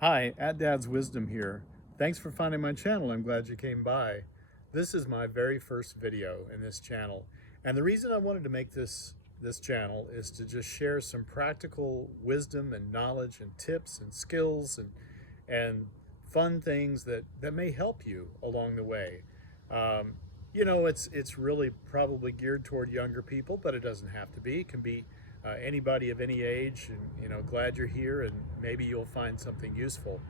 Hi, at Dad's Wisdom here. Thanks for finding my channel. I'm glad you came by. This is my very first video in this channel. And the reason I wanted to make this channel is to just share some practical wisdom and knowledge and tips and skills and fun things that may help you along the way. Um, it's really probably geared toward younger people, but it doesn't have to be. It can be anybody of any age, and glad you're here, and maybe you'll find something useful.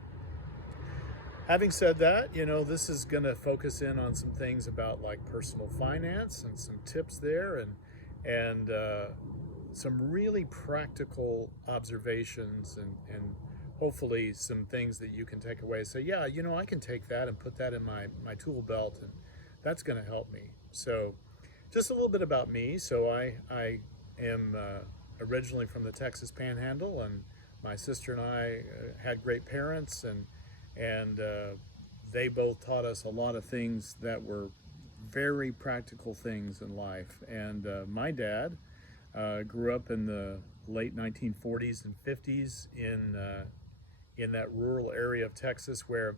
Having said that, this is going to focus in on some things about like personal finance and some tips there, and some really practical observations and hopefully some things that you can take away. So yeah, I can take that and put that in my tool belt, and that's going to help me. So just a little bit about me. So I am originally from the Texas Panhandle, and my sister and I had great parents, and they both taught us a lot of things that were very practical things in life. And my dad grew up in the late 1940s and 50s in that rural area of Texas where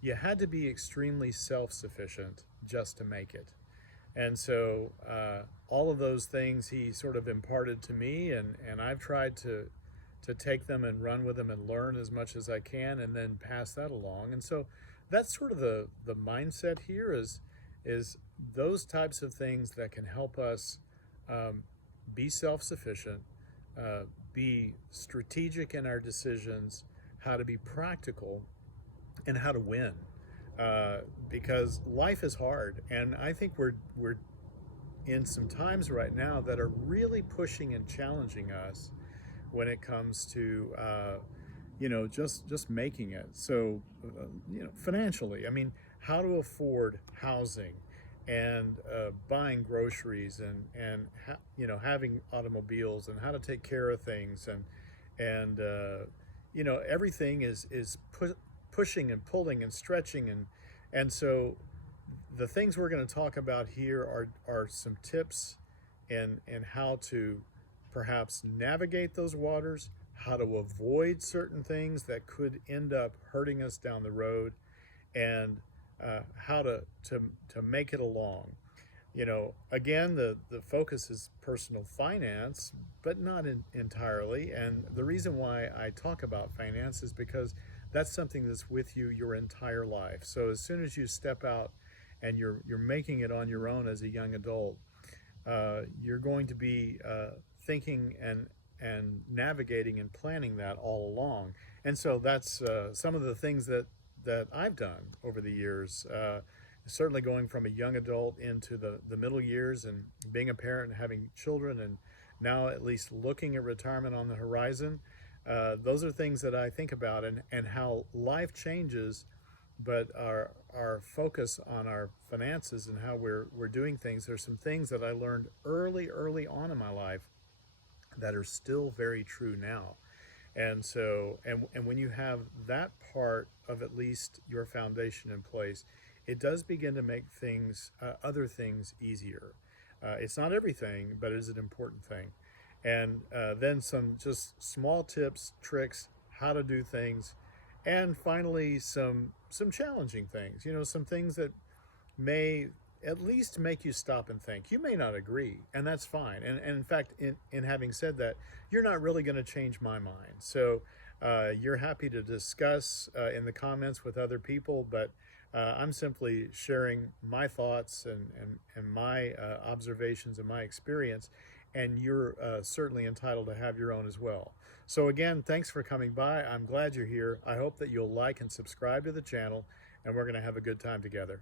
you had to be extremely self-sufficient just to make it. And so all of those things he sort of imparted to me, and I've tried to take them and run with them and learn as much as I can and then pass that along. And so that's sort of the mindset here is those types of things that can help us be self-sufficient, be strategic in our decisions, how to be practical, and how to win. Because life is hard, and I think we're in some times right now that are really pushing and challenging us when it comes to just making it. So financially, I mean, how to afford housing and buying groceries and having automobiles, and how to take care of things, and everything is pushing and pulling and stretching, and so the things we're going to talk about here are some tips and how to perhaps navigate those waters, how to avoid certain things that could end up hurting us down the road, and how to make it along. Again, the focus is personal finance, but not entirely. And the reason why I talk about finance is because that's something that's with you your entire life. So as soon as you step out and you're making it on your own as a young adult, you're going to be thinking and navigating and planning that all along. And so that's some of the things that I've done over the years. Certainly going from a young adult into the middle years and being a parent and having children, and now at least looking at retirement on the horizon. Those are things that I think about, and how life changes, but our focus on our finances and how we're doing things. There's some things that I learned early on in my life that are still very true now. And so, and when you have that part of at least your foundation in place, it does begin to make things, other things, easier. It's not everything, but it is an important thing. And then some just small tips, tricks, how to do things, and finally some challenging things. Some things that may at least make you stop and think. You may not agree, and that's fine. And in fact, in having said that, you're not really going to change my mind. So you're happy to discuss in the comments with other people, but I'm simply sharing my thoughts and my observations and my experience, and you're certainly entitled to have your own as well. So again, thanks for coming by. I'm glad you're here. I hope that you'll like and subscribe to the channel, and we're going to have a good time together.